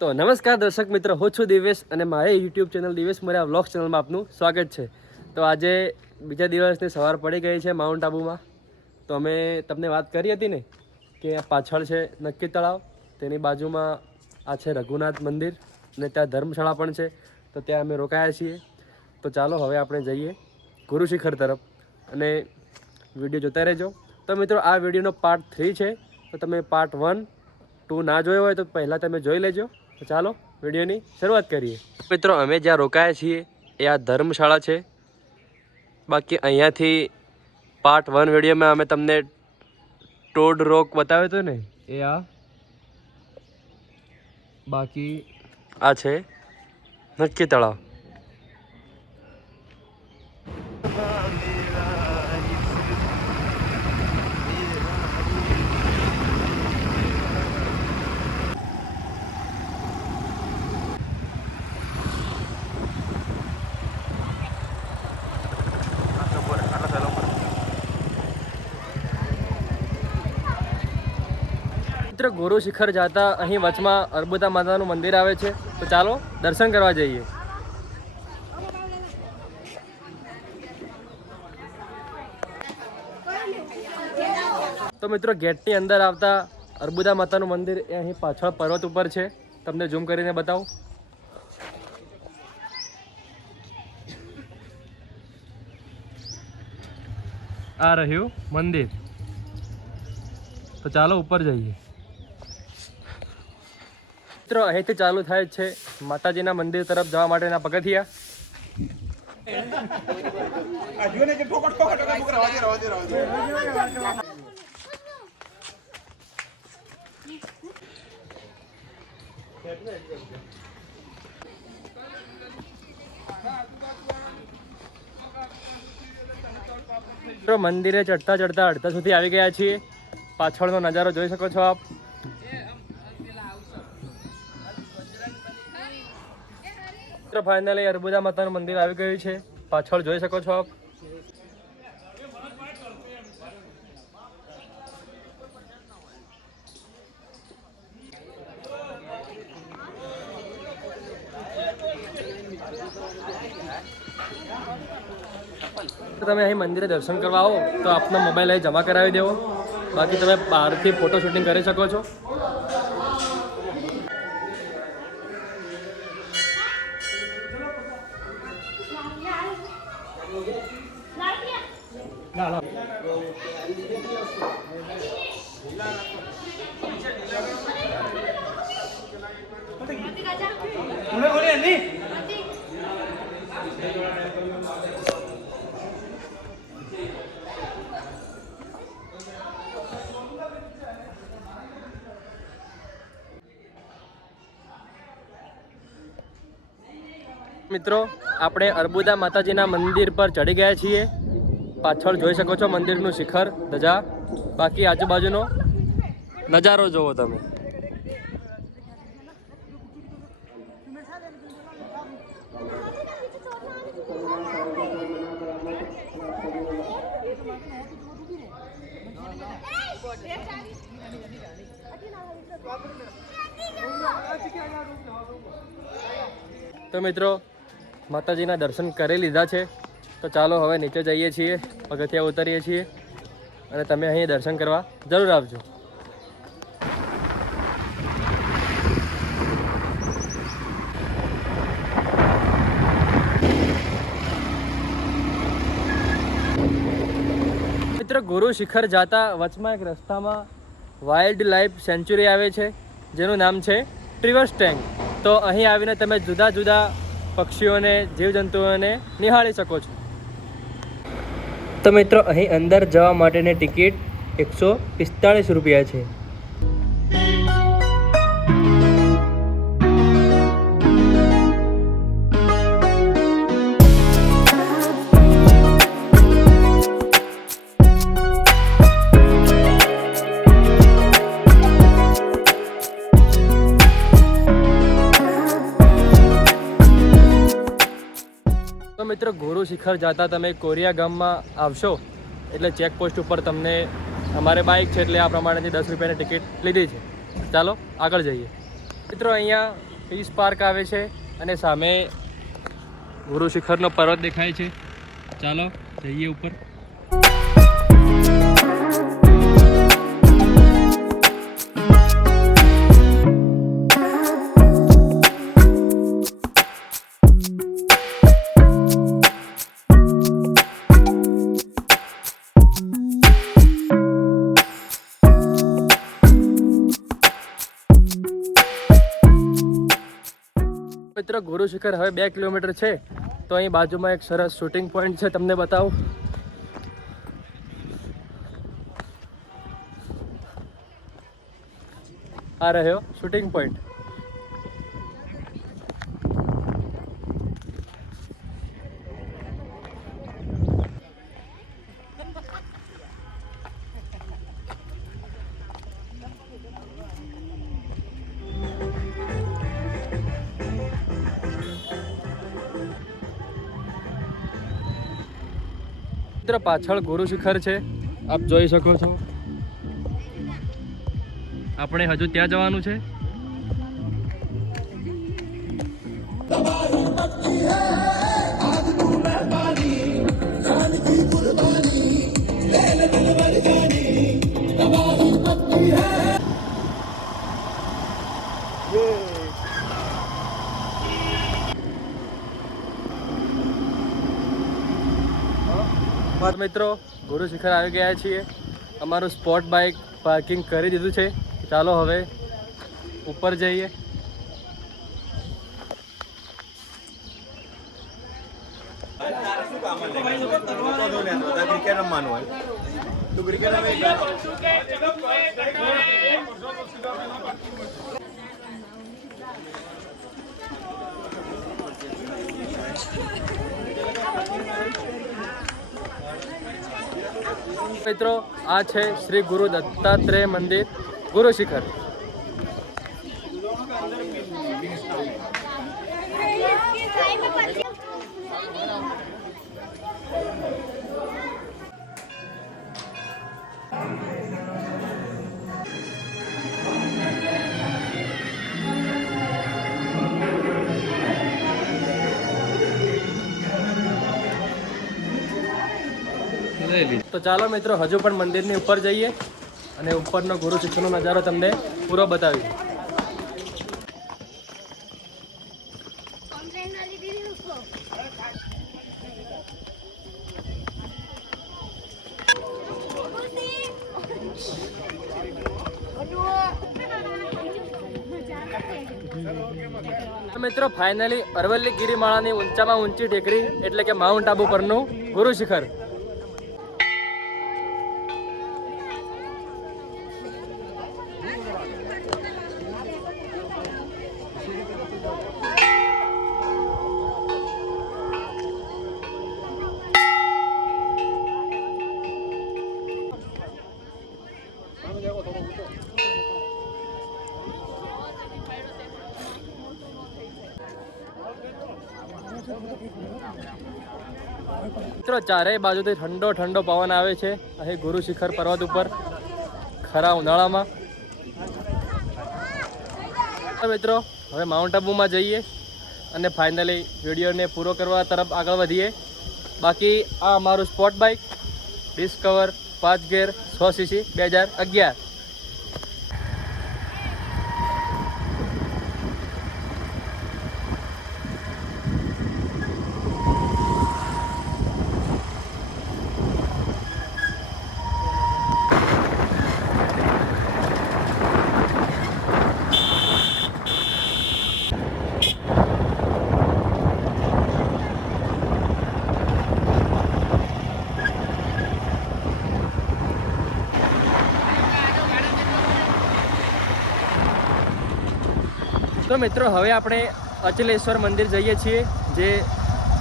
તો નમસ્કાર દર્શક મિત્રો, હું છું દિવેશ અને મારી YouTube channel Divesh Morya vlog ચેનલમાં આપનું સ્વાગત છે. તો આજે બીજા દિવસની સવાર પડી ગઈ છે માઉન્ટ આબુમાં. તો અમે તમને વાત કરી હતી ને કે પાછળ છે નક્કી તળાવ, તેની બાજુમાં આ છે રઘુનાથ મંદિર અને ત્યાં ધર્મશાળા પણ છે, તો ત્યાં અમે રોકાયા છીએ. તો ચાલો હવે આપણે જઈએ ગુરુ શિખર તરફ અને વીડિયો જોતા રહેજો. તો મિત્રો, આ વિડીયોનો પાર્ટ થ્રી છે. તો તમે પાર્ટ વન ટુ ના જોયો હોય તો પહેલાં તમે જોઈ લેજો. તો ચાલો વિડીયોની શરૂઆત કરીએ. મિત્રો અમે જ્યાં રોકાયા છીએ એ આ ધર્મશાળા છે. બાકી અહીંયાથી પાર્ટ વન વિડીયોમાં અમે તમને ટોડ રોક બતાવ્યો હતો ને એ આ. બાકી આ છે. નક્કી તળાવ. મિત્ર ગુરુ શિખર જાતા અહીં વચમાં અર્બુદા માતાનું મંદિર આવે છે. તો ચાલો, દર્શન કરવા જઈએ. તો મિત્રો, ગેટની અંદર આવતા અર્બુદા માતાનું મંદિર એ અહીં પાછળ પર્વત ઉપર છે. તમને ઝૂમ કરીને બતાવું. આ રહ્યું મંદિર. તો ચાલો, ઉપર જઈએ. મિત્રો, અહીંથી ચાલુ થાય છે માતાજીના મંદિર તરફ જવા માટેના પગથિયા. મંદિરે ચડતા ચડતા અડધા સુધી આવી ગયા છીએ. પાછળનો નજારો જોઈ શકો છો આપ. મિત્રો ફાઇનલી અર્બુદા માતાનું મંદિર આવી ગયું છે. પાછળ જોઈ શકો છો આપ. તમે અહીં મંદિરે દર્શન કરવા આવો, તો આપનો મોબાઈલ અહીં જમા કરાવી દેવો. બાકી તમે બહારથી ફોટો શૂટિંગ કરી શકો છો. મિત્રો આપણે અર્બુદા માતાજીના મંદિર પર ચડી ગયા છીએ. પાછળ જોઈ શકો છો મંદિરનું શિખર, ધજા. બાકી આજુબાજુનો નજારો જોવો તમે. તો મિત્રો, માતાજીના દર્શન કરી લીધા છે. તો ચાલો હવે નીચે જઈએ છીએ, પગથિયા ઉતરીએ છીએ અને તમે અહીં દર્શન કરવા જરૂર આવજો. મિત્ર, ગુરુ શિખર જાતા વચમાં એક રસ્તામાં વાઇલ્ડ લાઈફ સેન્ચુરી આવે છે, જેનું નામ છે ટ્રિવર્સ ટેન્ક. તો અહીં આવીને તમે જુદા જુદા પક્ષીઓને, જીવજંતુઓને નિહાળી શકો છો. તો મિત્રો અહીં અંદર જવા માટેની ટિકિટ એકસો પિસ્તાળીસ રૂપિયા છે. શિખર જતા તમે કોરિયા ગામમાં આવશો, એટલે ચેકપોસ્ટ ઉપર તમને અમારે બાઇક છે એટલે આ પ્રમાણેની દસ રૂપિયાની ટિકિટ લીધી છે. ચાલો, આગળ જઈએ. મિત્રો, અહીંયા પીસ પાર્ક આવે છે અને સામે ગુરુ શિખરનો પર્વત દેખાય છે. ચાલો, જઈએ ઉપર. મિત્રો, ગુરુ શિખર હવે બે કિલોમીટર છે. તો અહીં બાજુમાં એક સરસ શૂટિંગ પોઈન્ટ છે, તમને બતાવું. આ રહ્યો શૂટિંગ પોઈન્ટ પાછળ ગુરુ શિખર છે. આપ જોઈ શકો છો. આપણે હજુ ત્યાં જવાનું છે. બાદ મિત્રો. ગુરુ શિખર આવી ગયા છીએ. અમારું સ્પોટ બાઇક પાર્કિંગ કરી દીધું છે. ચાલો હવે ઉપર જઈએ. Thank રમવાનું હોય તું ક્રિકેટ રમે મિત્રો આ છે શ્રી ગુરુ દત્તાત્રેય મંદિર ગુરુ શિખર. લઈ તો ચાલો મિત્રો, હજુ પણ મંદિરની ઉપર જઈએ અને ઉપરનો ગુરુ શિષ્યનો નજારો તમને પૂરો બતાવી મિત્રો ફાઇનલી અરવલ્લી ગિરિમાળાની ઊંચામાં ઊંચી ટેકરી એટલે કે માઉન્ટ આબુ પરનું ગુરુ શિખર. મિત્રો ચારેય બાજુથી ઠંડો ઠંડો પવન આવે છે. અહીં ગુરુ શિખર પર્વત ઉપર, ખરા ઉનાળામાં. મિત્રો, હવે માઉન્ટ આબુમાં જઈએ અને ફાઇનલી વિડીયોને પૂરો કરવા તરફ આગળ વધીએ. બાકી આ અમારું સ્પોટ બાઇક ડિસ્કવર પાંચ ગેર સો સીસી બે હજાર અગિયાર. મિત્રો, હવે આપણે અચલેશ્વર મંદિર જઈએ છીએ, જે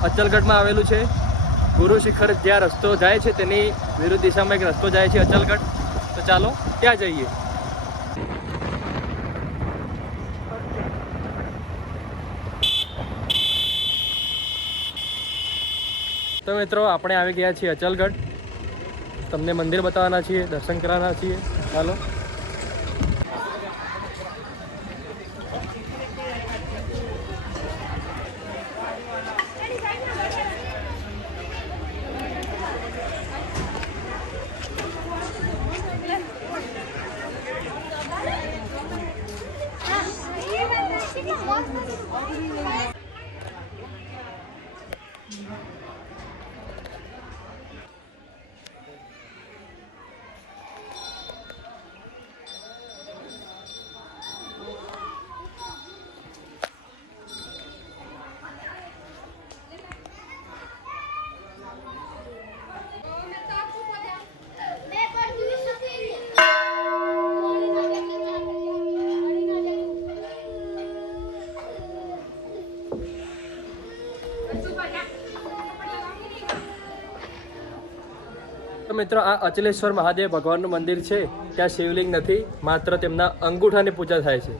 અચલગઢમાં આવેલું છે. ગુરુ શિખર જ્યાં રસ્તો જાય છે, તેની વિરુદ્ધ દિશામાં એક રસ્તો જાય છે અચલગઢ. તો ચાલો, ત્યાં જઈએ. તો મિત્રો, આપણે આવી ગયા છીએ અચલગઢ. તમને મંદિર બતાવવાના છીએ, દર્શન કરવાના છીએ. ચાલો. તો મિત્રો, આ અચલેશ્વર મહાદેવ ભગવાનનું મંદિર છે. ત્યાં શિવલિંગ નથી, માત્ર તેમના અંગૂઠાની પૂજા થાય છે.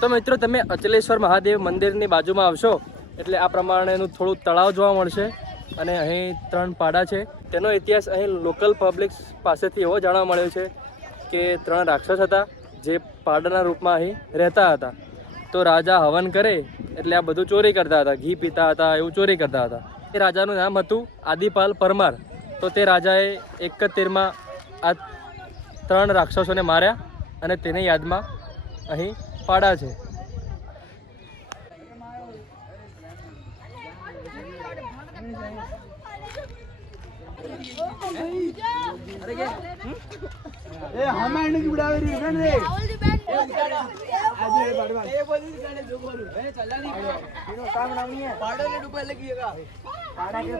તો મિત્રો, તમે અચલેશ્વર મહાદેવ મંદિરની બાજુમાં આવશો, એટલે આ પ્રમાણેનું થોડું તળાવ જોવા મળશે. અને અહીં ત્રણ પાડા છે. તેનો ઇતિહાસ અહીં લોકલ પબ્લિક પાસેથી એવો જાણવા મળ્યો છે કે ત્રણ રાક્ષસ હતા જે પાડાના રૂપમાં અહીં રહેતા હતા. તો રાજા હવન કરે એટલે આ બધું ચોરી કરતા હતા. ઘી પીતા હતા, એવું ચોરી કરતા હતા. એ રાજાનું નામ હતું આદિપાલ પરમાર. તો તે રાજાએ એક આ ત્રણ રાક્ષસોને માર્યા અને તેની યાદમાં અહીં પાડા છે એ હમણાં એને ઉડાવી રહી છે ને આજે એ પાડવા એ બોલી ગાને જો બોલું એ ચલ્લા ની એનો કામ નામી હે પાડો ને ડૂબા લગીએગા પાડા કે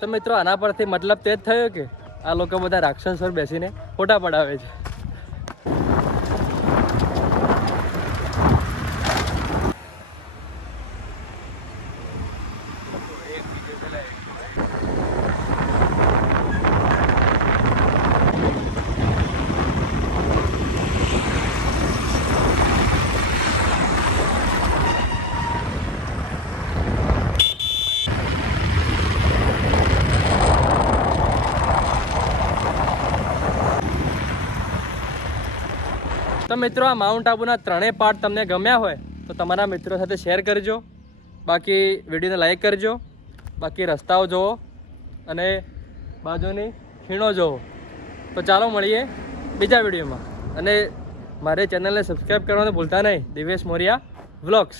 તો મિત્રો, આના પરથી મતલબ તે જ થયો કે આ લોકો બધા રાક્ષસ પર બેસીને ફોટા પડાવે છે. તો મિત્રો, આ માઉન્ટ આબુના ત્રણેય પાર્ટ તમને ગમ્યા હોય, તો તમારા મિત્રો સાથે શેર કરજો. બાકી વિડીયોને લાઈક કરજો. બાકી રસ્તાઓ જુઓ અને બાજુની ખીણો જુઓ તો ચાલો મળીએ બીજા વિડીયોમાં અને મારે ચેનલને સબસ્ક્રાઈબ કરવાનું ભૂલતા નહીં. દિવેશ મોરિયા વ્લોગ્સ